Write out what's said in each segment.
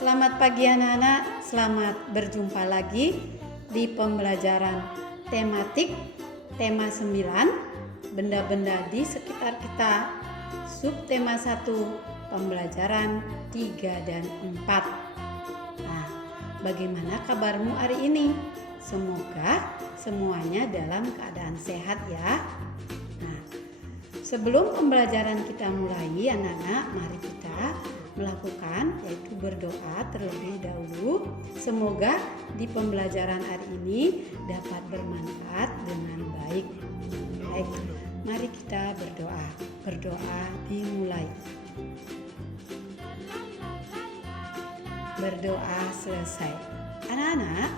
Selamat pagi anak-anak, selamat berjumpa lagi di pembelajaran tematik tema 9, benda-benda di sekitar kita, subtema 1, pembelajaran 3 dan 4. Nah, bagaimana kabarmu hari ini? Semoga semuanya dalam keadaan sehat ya. Nah, sebelum pembelajaran kita mulai anak-anak, mari kita melakukan yaitu berdoa terlebih dahulu. Semoga di pembelajaran hari ini dapat bermanfaat dengan baik. Baik, mari kita berdoa. Berdoa dimulai. Berdoa selesai. Anak-anak,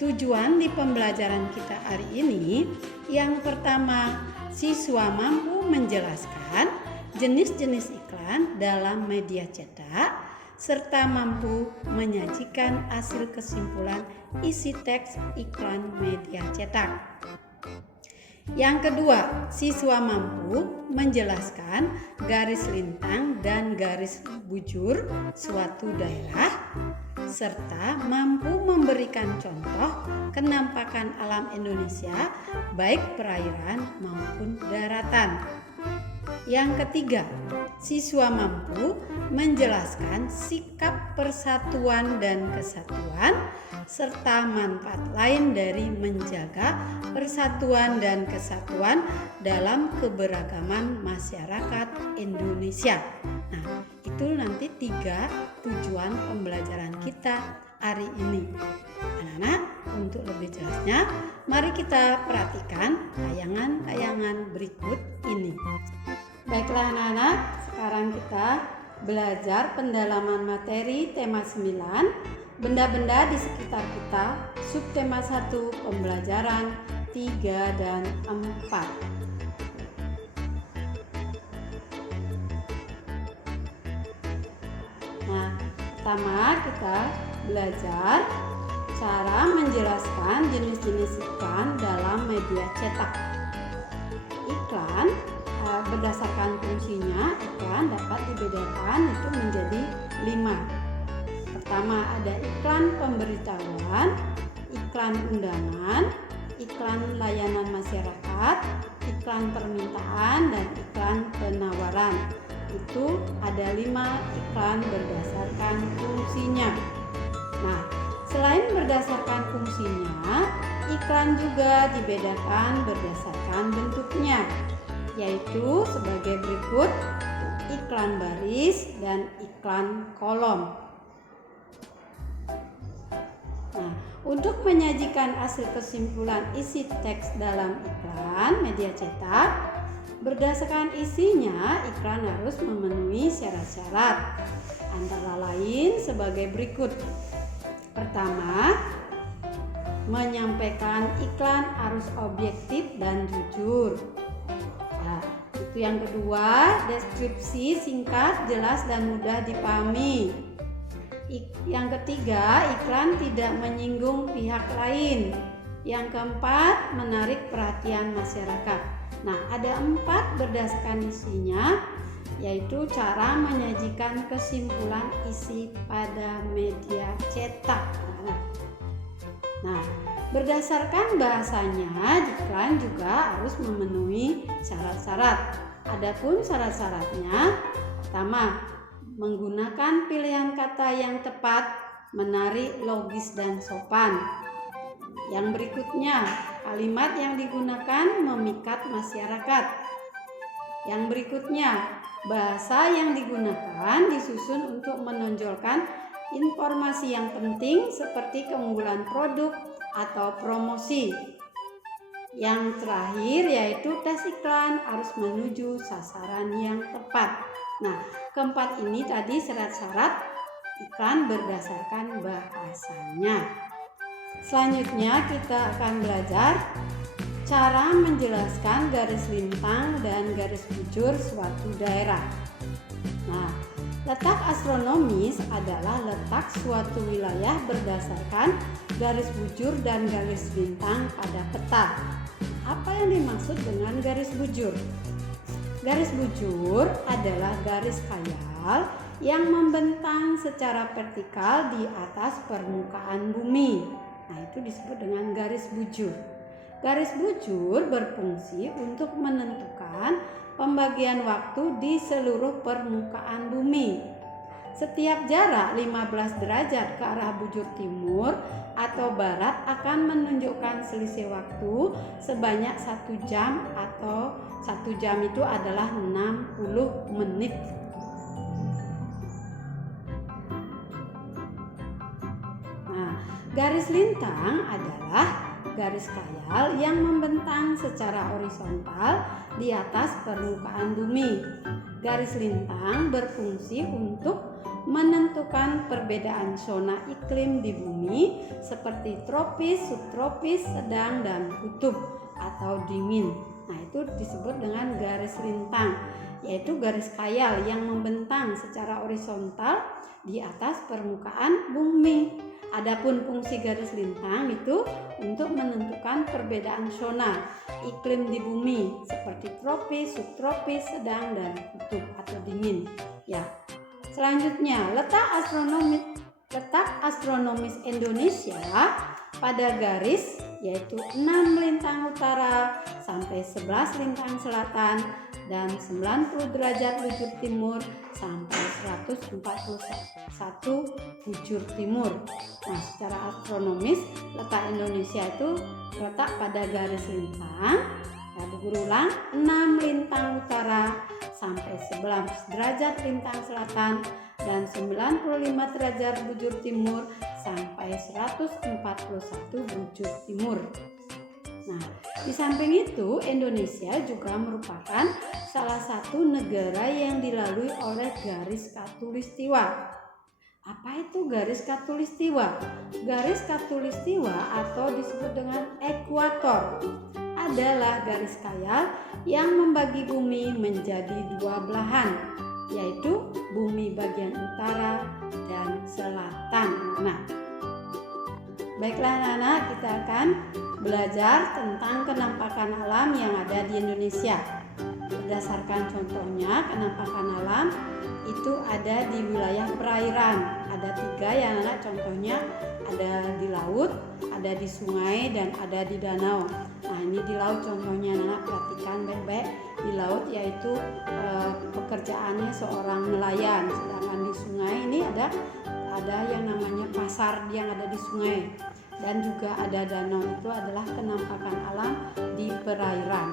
tujuan di pembelajaran kita hari ini yang pertama, siswa mampu menjelaskan jenis-jenis iklan dalam media cetak serta mampu menyajikan hasil kesimpulan isi teks iklan media cetak. Yang kedua, siswa mampu menjelaskan garis lintang dan garis bujur suatu daerah serta mampu memberikan contoh kenampakan alam Indonesia baik perairan maupun daratan. Yang ketiga, siswa mampu menjelaskan sikap persatuan dan kesatuan serta manfaat lain dari menjaga persatuan dan kesatuan dalam keberagaman masyarakat Indonesia. Nah, itu nanti 3 tujuan pembelajaran kita hari ini. Anak-anak, untuk lebih jelasnya, mari kita perhatikan tayangan-tayangan berikut ini. Baiklah anak-anak, sekarang kita belajar pendalaman materi tema 9, benda-benda di sekitar kita, subtema 1, pembelajaran 3 dan 4. Nah, pertama kita belajar cara menjelaskan jenis-jenis iklan dalam media cetak. Iklan berdasarkan fungsinya, iklan dapat dibedakan itu menjadi 5. Pertama ada iklan pemberitahuan, iklan undangan, iklan layanan masyarakat, iklan permintaan, dan iklan penawaran. Itu ada 5 iklan berdasarkan fungsinya. Nah, selain berdasarkan fungsinya, iklan juga dibedakan berdasarkan bentuknya, yaitu sebagai berikut: iklan baris dan iklan kolom. Nah, untuk menyajikan hasil kesimpulan isi teks dalam iklan media cetak, berdasarkan isinya, iklan harus memenuhi syarat-syarat, antara lain sebagai berikut. Pertama, menyampaikan iklan harus objektif dan jujur. Nah, itu yang kedua, deskripsi singkat, jelas, dan mudah dipahami. Yang ketiga, iklan tidak menyinggung pihak lain. Yang keempat, menarik perhatian masyarakat. Nah, ada 4 berdasarkan isinya, yaitu cara menyajikan kesimpulan isi pada media cetak. Nah, berdasarkan bahasanya, iklan juga harus memenuhi syarat-syarat. Adapun syarat-syaratnya, pertama, menggunakan pilihan kata yang tepat, menarik, logis, dan sopan. Yang berikutnya, kalimat yang digunakan memikat masyarakat. Yang berikutnya, bahasa yang digunakan disusun untuk menonjolkan informasi yang penting seperti keunggulan produk atau promosi. Yang terakhir yaitu teks iklan harus menuju sasaran yang tepat. Nah, keempat ini tadi syarat-syarat iklan berdasarkan bahasanya. Selanjutnya kita akan belajar cara menjelaskan garis lintang dan garis bujur suatu daerah. Nah, letak astronomis adalah letak suatu wilayah berdasarkan garis bujur dan garis lintang pada peta. Apa yang dimaksud dengan garis bujur? Garis bujur adalah garis khayal yang membentang secara vertikal di atas permukaan bumi. Nah, itu disebut dengan garis bujur. Garis bujur berfungsi untuk menentukan pembagian waktu di seluruh permukaan bumi. Setiap jarak 15 derajat ke arah bujur timur atau barat akan menunjukkan selisih waktu sebanyak 1 jam, atau 1 jam itu adalah 60 menit. Nah, garis lintang adalah garis khayal yang membentang secara horizontal di atas permukaan bumi. Garis lintang berfungsi untuk menentukan perbedaan zona iklim di bumi seperti tropis, subtropis, sedang, dan kutub atau dingin. Nah, itu disebut dengan garis lintang, yaitu garis khayal yang membentang secara horizontal di atas permukaan bumi. Adapun fungsi garis lintang itu untuk menentukan perbedaan zona iklim di bumi seperti tropis, subtropis, sedang, dan kutub atau dingin. Ya. Selanjutnya, letak astronomis Indonesia pada garis yaitu 6 lintang utara sampai 11 lintang selatan dan 90 derajat bujur timur sampai 141 bujur timur. Nah, secara astronomis letak Indonesia itu terletak pada garis lintang, ya, berulang 6 lintang utara sampai 11 derajat lintang selatan dan 95 derajat bujur timur sampai 141 bujur timur. Nah, di samping itu Indonesia juga merupakan salah satu negara yang dilalui oleh garis khatulistiwa. Apa itu garis khatulistiwa? Garis khatulistiwa atau disebut dengan ekuator adalah garis khayal yang membagi bumi menjadi dua belahan, yaitu bumi bagian utara dan selatan. Nah, baiklah anak-anak, kita akan belajar tentang kenampakan alam yang ada di Indonesia. Berdasarkan contohnya, kenampakan alam itu ada di wilayah perairan. Ada 3 ya anak, contohnya ada di laut, ada di sungai, dan ada di danau. Nah, ini di laut contohnya anak, perhatikan baik-baik. Di laut yaitu pekerjaannya seorang nelayan, sedangkan di sungai ini ada yang namanya pasar yang ada di sungai, dan juga ada danau. Itu adalah kenampakan alam di perairan.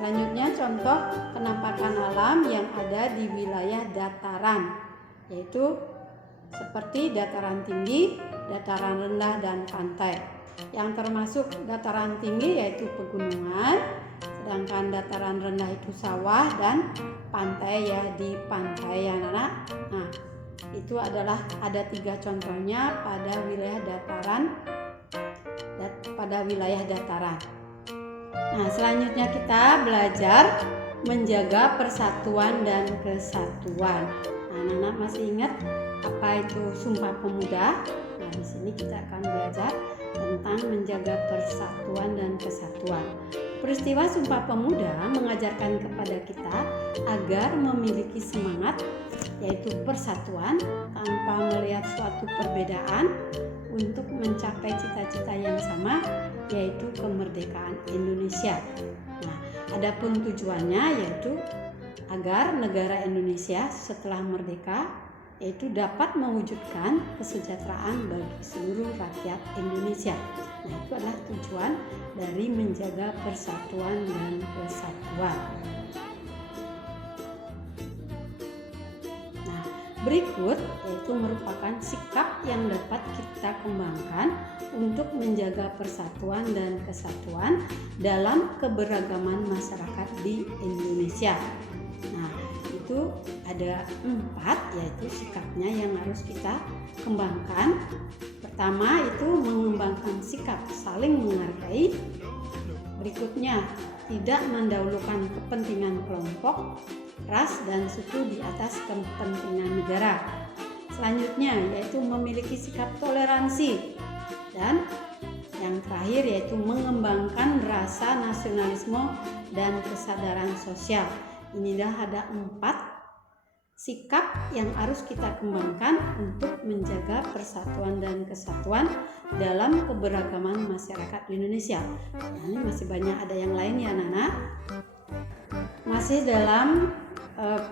Selanjutnya contoh kenampakan alam yang ada di wilayah dataran, yaitu seperti dataran tinggi, dataran rendah, dan pantai. Yang termasuk dataran tinggi yaitu pegunungan, sedangkan dataran rendah itu sawah, dan pantai ya di pantai ya anak. Nah, itu adalah ada 3 contohnya pada wilayah dataran. Nah, selanjutnya kita belajar menjaga persatuan dan kesatuan. Nah, anak-anak masih ingat apa itu Sumpah Pemuda? Nah, di sini kita akan belajar tentang menjaga persatuan dan kesatuan. Peristiwa Sumpah Pemuda mengajarkan kepada kita agar memiliki semangat, yaitu persatuan tanpa melihat suatu perbedaan untuk mencapai cita-cita yang sama, yaitu kemerdekaan Indonesia. Nah, adapun tujuannya yaitu agar negara Indonesia setelah merdeka yaitu dapat mewujudkan kesejahteraan bagi seluruh rakyat Indonesia. Nah, itu adalah tujuan dari menjaga persatuan dan kesatuan. Nah, berikut yaitu merupakan sikap yang dapat kita kembangkan untuk menjaga persatuan dan kesatuan dalam keberagaman masyarakat di Indonesia. Nah, itu ada 4 yaitu sikapnya yang harus kita kembangkan. Pertama itu mengembangkan sikap saling menghargai. Berikutnya, tidak mendahulukan kepentingan kelompok, ras, dan suku di atas kepentingan negara. Selanjutnya yaitu memiliki sikap toleransi. Dan yang terakhir yaitu mengembangkan rasa nasionalisme dan kesadaran sosial. Inilah ada 4 sikap yang harus kita kembangkan untuk menjaga persatuan dan kesatuan dalam keberagaman masyarakat di Indonesia. Nah, ini masih banyak ada yang lain ya Nana. Masih dalam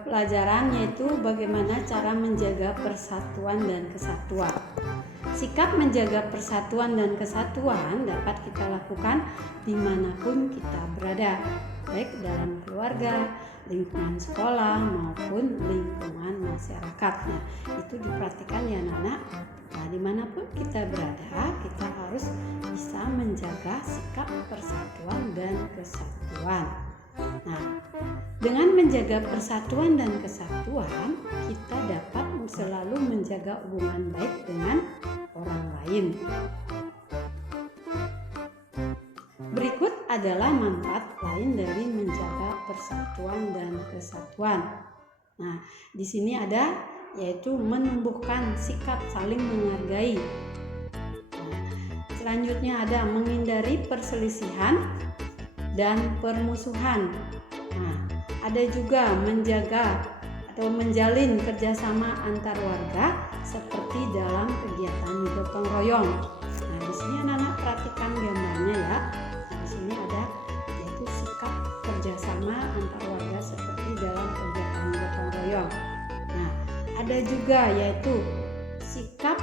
pelajaran yaitu bagaimana cara menjaga persatuan dan kesatuan. Sikap menjaga persatuan dan kesatuan dapat kita lakukan dimanapun kita berada, baik dalam keluarga, lingkungan sekolah maupun lingkungan masyarakat. Nah, itu diperhatikan ya Nana. Nah, dimanapun kita berada, kita harus bisa menjaga sikap persatuan dan kesatuan. Nah, dengan menjaga persatuan dan kesatuan, kita dapat selalu menjaga hubungan baik dengan orang lain. Berikut adalah manfaat lain dari menjaga persatuan dan kesatuan. Nah, di sini ada yaitu menumbuhkan sikap saling menghargai. Nah, selanjutnya ada menghindari perselisihan dan permusuhan. Nah, ada juga menjaga atau menjalin kerjasama antar warga seperti dalam kegiatan gotong royong. Nah, di sini anak-anak perhatikan gambarnya ya. Nah, di sini ada yaitu sikap kerjasama antar warga seperti dalam kegiatan gotong royong. Nah, ada juga yaitu sikap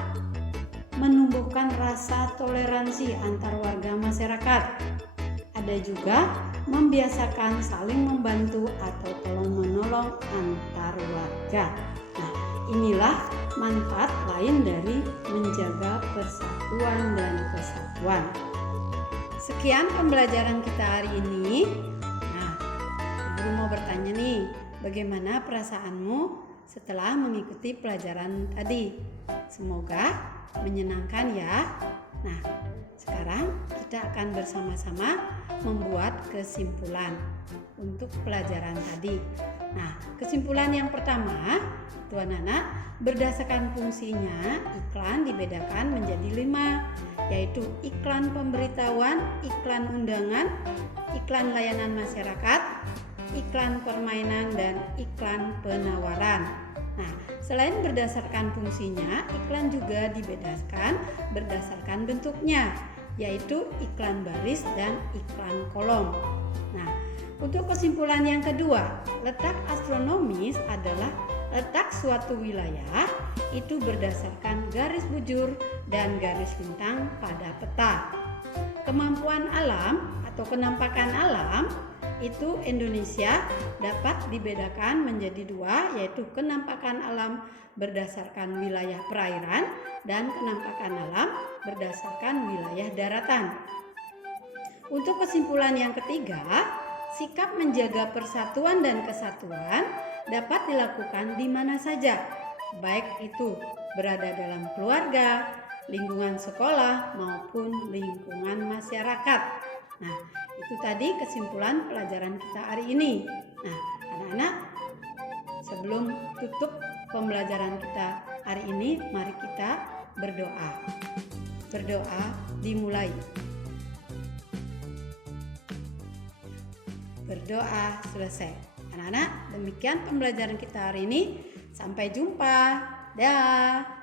menumbuhkan rasa toleransi antar warga masyarakat. Ada juga membiasakan saling membantu atau tolong-menolong antar warga. Nah, inilah manfaat lain dari menjaga persatuan dan kesatuan. Sekian pembelajaran kita hari ini. Nah, Guru mau bertanya nih, bagaimana perasaanmu setelah mengikuti pelajaran tadi? Semoga menyenangkan ya. Nah, sekarang kita akan bersama-sama membuat kesimpulan untuk pelajaran tadi. Nah, kesimpulan yang pertama, Tuan Nana, berdasarkan fungsinya, iklan dibedakan menjadi 5, yaitu iklan pemberitahuan, iklan undangan, iklan layanan masyarakat, iklan permainan, dan iklan penawaran. Nah, selain berdasarkan fungsinya, iklan juga dibedakan berdasarkan bentuknya, yaitu iklan baris dan iklan kolom. Nah, untuk kesimpulan yang kedua, letak astronomis adalah letak suatu wilayah itu berdasarkan garis bujur dan garis lintang pada peta. Kemampuan alam atau kenampakan alam itu Indonesia dapat dibedakan menjadi 2, yaitu kenampakan alam berdasarkan wilayah perairan dan kenampakan alam berdasarkan wilayah daratan. Untuk kesimpulan yang ketiga, sikap menjaga persatuan dan kesatuan dapat dilakukan di mana saja, baik itu berada dalam keluarga, lingkungan sekolah maupun lingkungan masyarakat. Nah, itu tadi kesimpulan pelajaran kita hari ini. Nah, anak-anak, sebelum tutup pembelajaran kita hari ini, mari kita berdoa. Berdoa dimulai. Berdoa selesai. Anak-anak, demikian pembelajaran kita hari ini. Sampai jumpa. Dah.